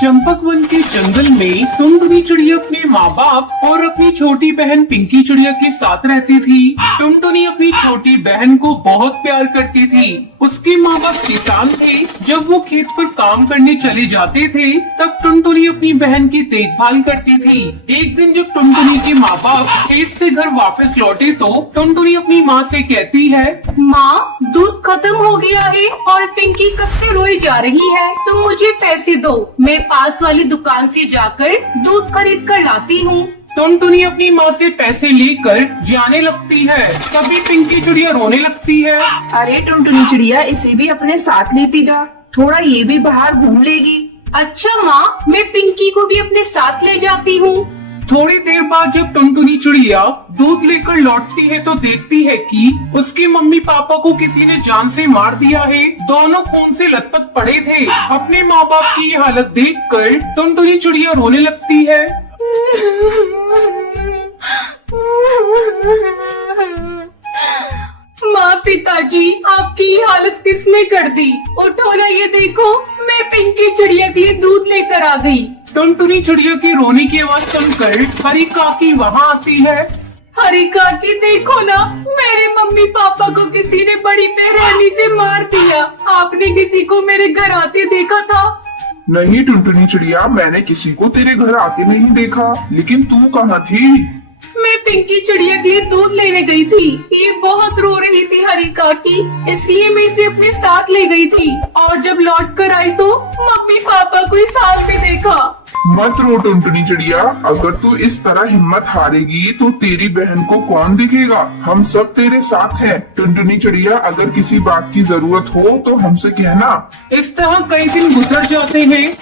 चंपकवन के जंगल में टुनटुनी चिड़िया अपने माँ बाप और अपनी छोटी बहन पिंकी चिड़िया के साथ रहती थी। टुनटुनी अपनी छोटी बहन को बहुत प्यार करती थी। उसके माँ बाप किसान थे। जब वो खेत पर काम करने चले जाते थे तब टुनटुनी अपनी बहन की देखभाल करती थी। एक दिन जब टुनटुनी के माँ बाप खेत से घर वापस लौटे तो टुनटुनी अपनी माँ से कहती है, माँ, दूध खत्म हो गया है और पिंकी कब से रोई जा रही है। तुम मुझे पैसे दो, मैं पास वाली दुकान से जाकर दूध खरीद कर लाती हूँ। टुनटुनी अपनी माँ से पैसे लेकर जाने लगती है। तभी पिंकी चिड़िया रोने लगती है। अरे टुनटुनी चिड़िया, इसे भी अपने साथ लेती जा, थोड़ा ये भी बाहर घूम लेगी। अच्छा माँ, मैं पिंकी को भी अपने साथ ले जाती हूँ। थोड़ी देर बाद जब टुनटुनी चिड़िया दूध लेकर लौटती है तो देखती है कि उसके मम्मी पापा को किसी ने जान से मार दिया है। दोनों खून से लथपथ पड़े थे। अपने माँ बाप की ये हालत देखकर टुनटुनी चिड़िया रोने लगती है। माँ, पिताजी, आपकी ये हालत किसने कर दी? उठो ना, ये देखो, मैं पिंकी चिड़िया के लिए दूध लेकर आ गई। टुनटुनी चिड़िया की रोने की आवाज सुनकर हरी काकी वहाँ आती है। हरी काकी, देखो ना, मेरे मम्मी पापा को किसी ने बड़ी बेरहमी से मार दिया। आपने किसी को मेरे घर आते देखा था? नहीं टुनटुनी चिड़िया, मैंने किसी को तेरे घर आते नहीं देखा। लेकिन तू कहाँ थी? मैं पिंकी चिड़िया के लिए दूध लेने गई थी। ये बहुत रो रही थी हरी काकी, इसलिए मैं इसे अपने साथ ले गई थी। और जब लौट कर आई तो मम्मी पापा को इस हाल में देखा। मत रो टुनटुनी चिड़िया, अगर तू इस तरह हिम्मत हारेगी तो तेरी बहन को कौन दिखेगा? हम सब तेरे साथ हैं। टुनटुनी चिड़िया, अगर किसी बात की जरूरत हो तो हमसे कहना। इस तरह कई दिन गुजर जाते हैं।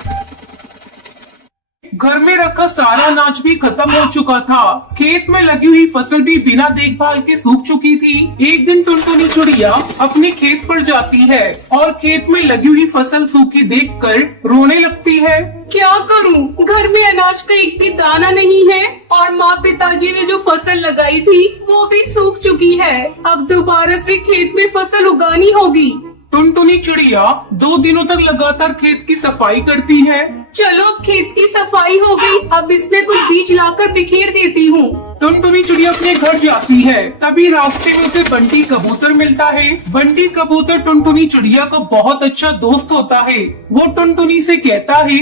घर में रखा सारा अनाज भी खत्म हो चुका था। खेत में लगी हुई फसल भी बिना देखभाल के सूख चुकी थी। एक दिन टुनटुनी चिड़िया अपने खेत पर जाती है और खेत में लगी हुई फसल सूखी देखकर रोने लगती है। क्या करूं? घर में अनाज का एक भी दाना नहीं है और माँ पिताजी ने जो फसल लगाई थी वो भी सूख चुकी है। अब दोबारा से खेत में फसल उगानी होगी। टुनटुनी चिड़िया 2 दिनों तक लगातार खेत की सफाई करती है। चलो, खेत की सफाई हो गई, अब इसमें कुछ बीज लाकर बिखेर देती हूँ। टुनटुनी चिड़िया अपने घर जाती है। तभी रास्ते में उसे बंटी कबूतर मिलता है। बंटी कबूतर टुनटुनी चिड़िया का बहुत अच्छा दोस्त होता है। वो टुनटुनी से कहता है,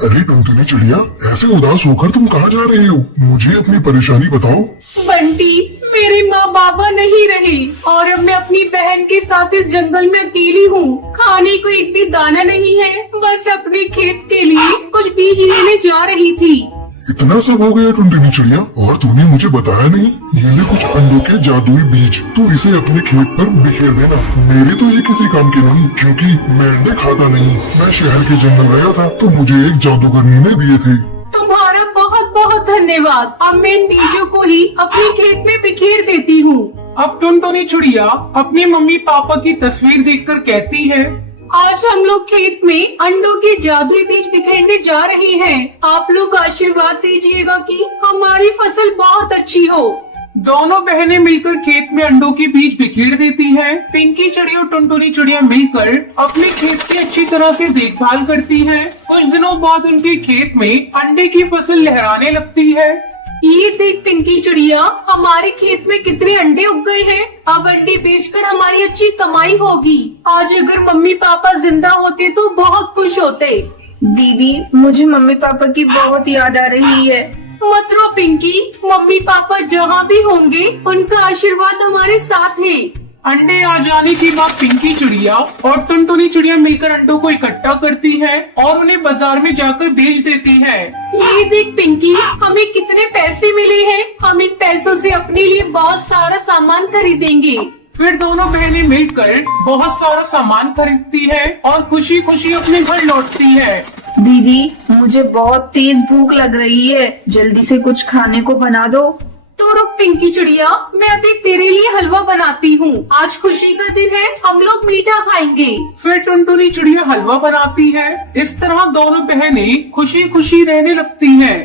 अरे टुनटुनी चिड़िया, ऐसे उदास होकर तुम कहाँ जा रही हो? मुझे अपनी परेशानी बताओ। बंटी, मेरे माँ बाबा नहीं रहे और अब मैं अपनी बहन के साथ इस जंगल में अकेली हूँ। खाने को एक भी दाना नहीं है, बस अपने खेत के लिए कुछ बीज लेने जा रही थी। इतना सब हो गया टुनटुनी चिड़िया, और तूने मुझे बताया नहीं? ये ले कुछ अंडों के जादुई बीज, तू इसे अपने खेत पर बिखेर देना। मेरे तो ये किसी काम के नहीं, क्योंकि मैं अंडे खाता नहीं। मैं शहर के जंगल गया था तो मुझे एक जादूगरनी ने दिए थे। तुम्हारा बहुत बहुत धन्यवाद। अब मैं इन बीजों को ही अपने खेत में बिखेर देती हूँ। अब टुनटुनी चिड़िया अपने मम्मी पापा की तस्वीर देखकर कहती है, आज हम लोग खेत में अंडों के जादुई बीज बिखेरने जा रहे हैं। आप लोग आशीर्वाद दीजिएगा कि हमारी फसल बहुत अच्छी हो। दोनों बहनें मिलकर खेत में अंडों के बीज बिखेर देती हैं। पिंकी चिड़िया और टुनटुनी चिड़िया मिलकर अपने खेत की अच्छी तरह से देखभाल करती हैं। कुछ दिनों बाद उनके खेत में अंडे की फसल लहराने लगती है। ये देख पिंकी चिड़िया, हमारे खेत में कितने अंडे उग गए हैं। अब अंडे बेचकर हमारी अच्छी कमाई होगी। आज अगर मम्मी पापा जिंदा होते तो बहुत खुश होते। दीदी, मुझे मम्मी पापा की बहुत याद आ रही है। मत रो पिंकी, मम्मी पापा जहाँ भी होंगे उनका आशीर्वाद हमारे साथ है। अंडे आ जाने के बाद पिंकी चिड़िया और टुनटुनी चिड़िया मिलकर अंडों को इकट्ठा करती है और उन्हें बाजार में जाकर बेच देती है। ये देख पिंकी, हमें कितने पैसे मिले हैं। हम इन पैसों से अपने लिए बहुत सारा सामान खरीदेंगे। फिर दोनों बहनें मिलकर बहुत सारा सामान खरीदती है और खुशी खुशी अपने घर लौटती है। दीदी, मुझे बहुत तेज भूख लग रही है, जल्दी से कुछ खाने को बना दो। तो रुक पिंकी चिड़िया, मैं अभी तेरे लिए हलवा बनाती हूँ। आज खुशी का दिन है, हम लोग मीठा खाएंगे। फिर टुनटुनी चिड़िया हलवा बनाती है। इस तरह दोनों बहनें खुशी खुशी रहने लगती हैं।